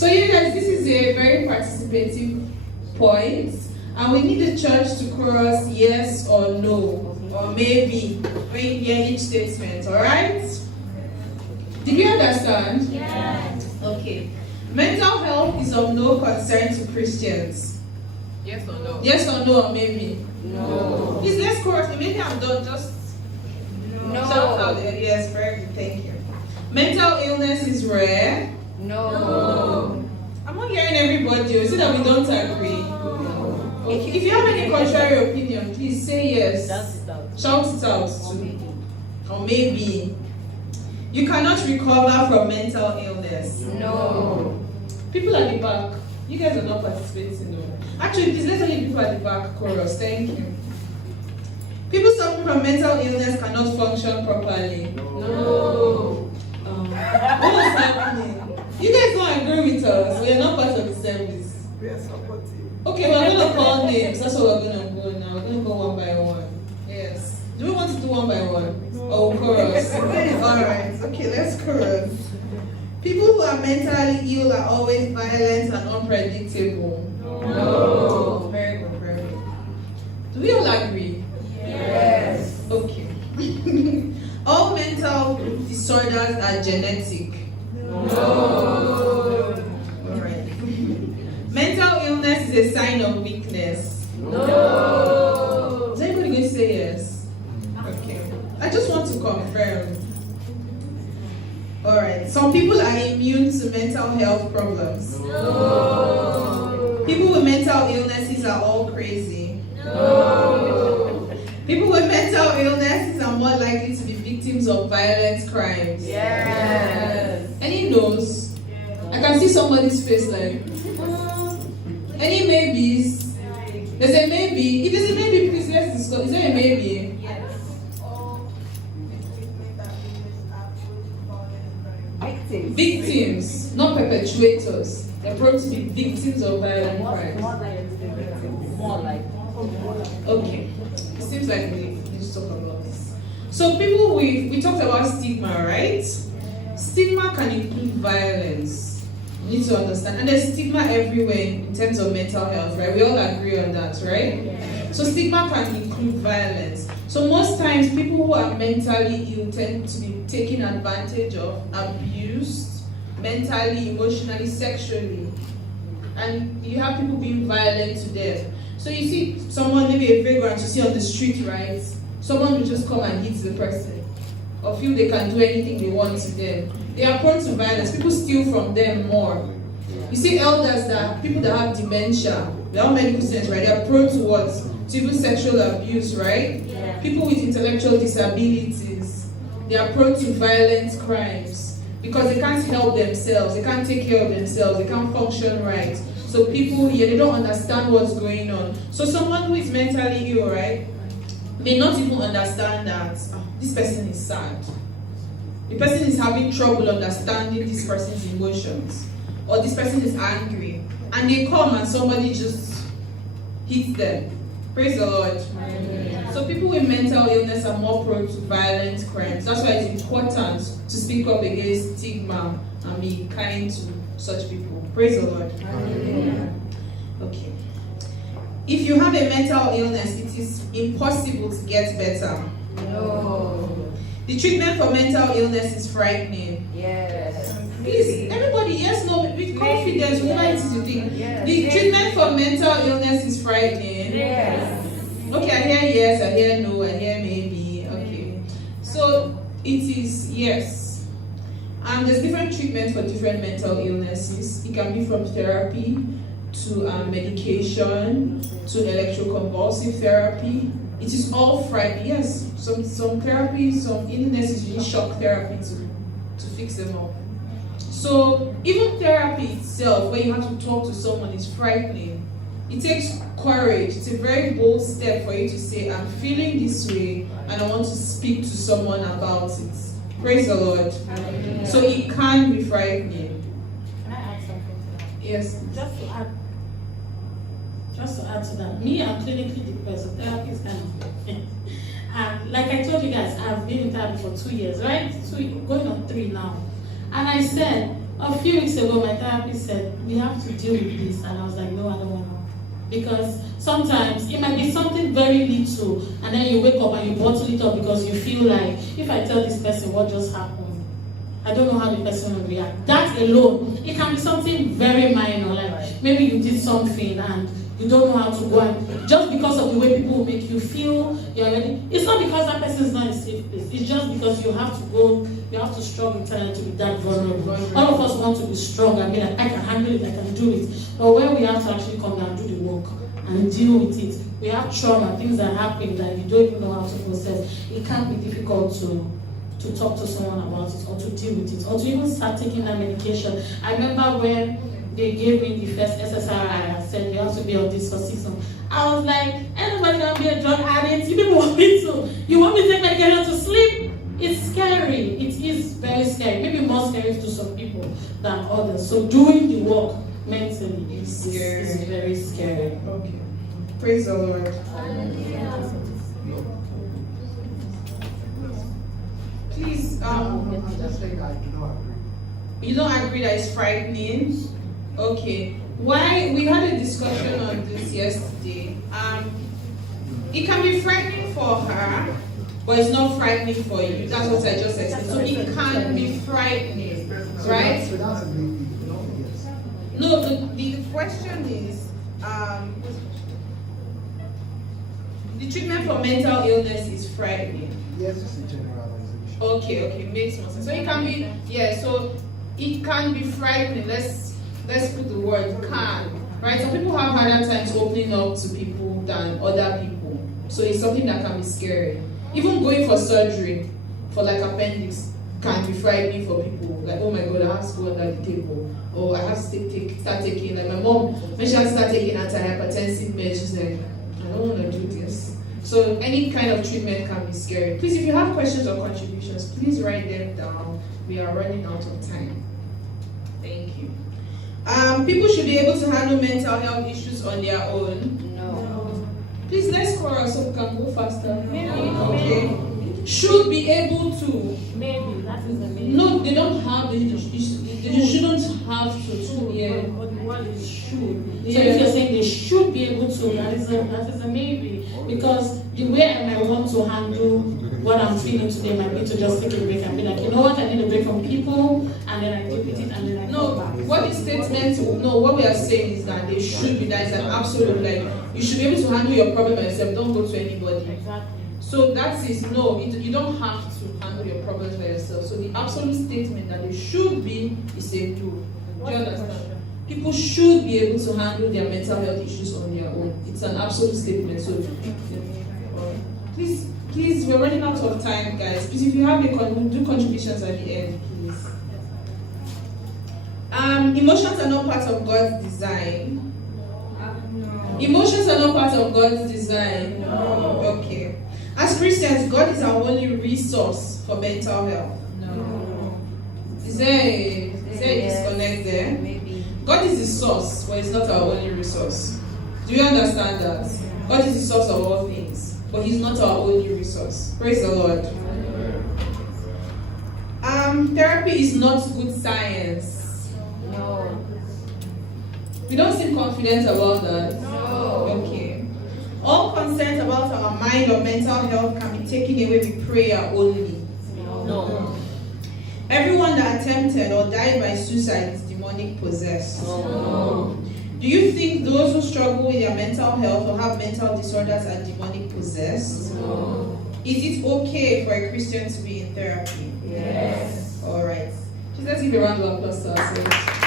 So you guys, this is a very participative point, and we need the church to chorus yes or no, or maybe, when you hear each statement, alright? Did you understand? Yes. Okay. Mental health is of no concern to Christians. Yes or no? Yes or no, or maybe? No. Please, let's chorus. Maybe I'm done. Just No. shout out there. Yes, very good. Thank you. Mental illness is rare. No. I'm not hearing everybody. See that we don't agree. Okay. If you have any contrary opinion, please say yes. Shout it out too. Or maybe. You cannot recover from mental illness. No. People at the back, you guys are not participating though. Actually, please let's only people at the back chorus. Thank you. People suffering from mental illness cannot function properly. No. What is happening? You guys don't agree with us. We are not part of the service. We are supporting. Okay, we're going to call names. That's what we're going to go now. We're going to go one by one. Yes. Do we want to do one by one? Oh, chorus. Alright. Okay, let's chorus. People who are mentally ill are always violent and unpredictable. No. Very good, very good. Do we all agree? Yes. Okay. All mental disorders are genetic. No. Alright. Mental illness is a sign of weakness. No. Is anybody going to say yes? Okay. I just want to confirm. Alright. Some people are immune to mental health problems. No. People with mental illnesses are all crazy. No. People with mental illnesses are more likely to be victims of violent crimes. Yes. Any no's? I can see somebody's face like, any maybes? There's a maybe. If there's a maybe, please let's discuss. Is there a maybe? Yes. All mistreatment and illness are violent crime. Victims, not perpetrators. They're prone to be victims of violent crimes. More like. Okay. It seems like we need to talk about this. So people, we talked about stigma, right? Stigma can include violence. You need to understand. And there's stigma everywhere in terms of mental health, right? We all agree on that, right? Yeah. So stigma can include violence. So most times people who are mentally ill tend to be taken advantage of, abused, mentally, emotionally, sexually. And you have people being violent to them. So you see someone, maybe a vagrant you see on the street, right? Someone will just come and hit the person or feel they can do anything they want to them. They are prone to violence. People steal from them more. You see elders, that people that have dementia, they're all medical students, right? They are prone to what? To even sexual abuse, right? Yeah. People with intellectual disabilities, they are prone to violent crimes because they can't help themselves, they can't take care of themselves, they can't function right. So people here, they don't understand what's going on. So someone who is mentally ill, right, may not even understand that this person is sad. The person is having trouble understanding this person's emotions. Or this person is angry. And they come and somebody just hits them. Praise the Lord. Amen. So people with mental illness are more prone to violent crimes. That's why it's important to speak up against stigma and be kind to such people. Praise the Lord. Amen. Okay. If you have a mental illness, it is impossible to get better. No. The treatment for mental illness is frightening. Yes. Please, everybody, yes, no, with confidence, whatever it is you think. Yes. The treatment for mental illness is frightening. Yes. Okay, I hear yes, I hear no, I hear maybe. Okay. So it is yes. And there's different treatment for different mental illnesses. It can be from therapy to medication to electroconvulsive therapy. It is all frightening. Yes, some therapy, some illnesses you need shock therapy to fix them up. So even therapy itself, where you have to talk to someone, is frightening. It takes courage. It's a very bold step for you to say, I'm feeling this way and I want to speak to someone about it. Praise the Lord. Hallelujah. So it can be frightening. Can I add something to that? Yes. Just to add to that, me, I'm clinically depressed, so therapy is kind of and like I told you guys, I've been in therapy for 2 years, right? Going on 3 now. And I said, A few weeks ago, my therapist said, we have to deal with this. And I was like, no, I don't want to. Because sometimes it might be something very little, and then you wake up and you bottle it up because you feel like, if I tell this person what just happened, I don't know how the person will react. That alone, it can be something very minor, like maybe you did something and you don't know how to go, and just because of the way people will make you feel, you're already, it's not because that person is not in a safe place, it's just because you have to go, you have to struggle internally to be that vulnerable. All of us want to be strong and be like, I can handle it, I can do it. But when we have to actually come down and do the work and deal with it, we have trauma, things that happen that you don't even know how to process. It can be difficult to talk to someone about it, or to deal with it, or to even start taking that medication. I remember when they gave me the first SSRI and said you have to be on this for 6 months. I was like, anybody gonna be a drug addict? You people want me to? You want me to take medication to sleep? It's scary. It is very scary. Maybe more scary to some people than others. So doing the work mentally is very scary. Okay. Praise the Lord. Please, you don't agree that it's frightening? Okay. Why? We had a discussion on this yesterday. It can be frightening for her, but it's not frightening for you. That's what I just said. So it can be frightening, right? No, the question is, the treatment for mental illness is frightening. Yes, it's a generalization. Okay, makes more sense. So it can be, so it can be frightening. Let's put the word can, right? Some people have harder times opening up to people than other people. So it's something that can be scary. Even going for surgery for like appendix can be frightening for people. Like, oh my God, I have to go under the table. Or I have to start taking, like my mom, when she has to start taking antihypertensive meds, she's like, I don't want to do this. So any kind of treatment can be scary. Please, if you have questions or contributions, please write them down. We are running out of time. Thank you. People should be able to handle mental health issues on their own. No. Please, let's chorus so we can go faster. Maybe. Okay. Should be able to. Maybe, that is a maybe. No, they don't have the. They shouldn't have to. Yeah. But the word is should. Yeah. So if you're saying they should be able to, that is a maybe. Because the way I might want to handle what I'm feeling today might be to just take a break and be like, you know what, I need a break from people, and then I deal with it, and then I No, come back. what the statement, what we are saying is that they should be, that is an absolute, like, you should be able to handle your problem by yourself, don't go to anybody. Exactly. So that is, no, you don't have to handle your problems by yourself. So the absolute statement that they should be is a do. Do you understand? People should be able to handle their mental health issues on their own. It's an absolute statement. So please, we're running out of time, guys. Please, if you have we'll do contributions at the end, please. Emotions are not part of God's design. No. Emotions are not part of God's design. No. Okay. As Christians, God is our only resource for mental health. No. Is there a disconnect there? Maybe. God is the source, but it's not our only resource. Do you understand that? God is the source of all things, but He's not our only resource. Praise the Lord. Therapy is not good science. No. We don't seem confident about that. No. Okay. All concerns about our mind or mental health can be taken away with prayer only. No. Everyone that attempted or died by suicide is demonic possessed. No. Do you think those who struggle with their mental health or have mental disorders are demonic possessed? No. Is it okay for a Christian to be in therapy? Yes. Alright. Just let's give a round of applause to ourselves.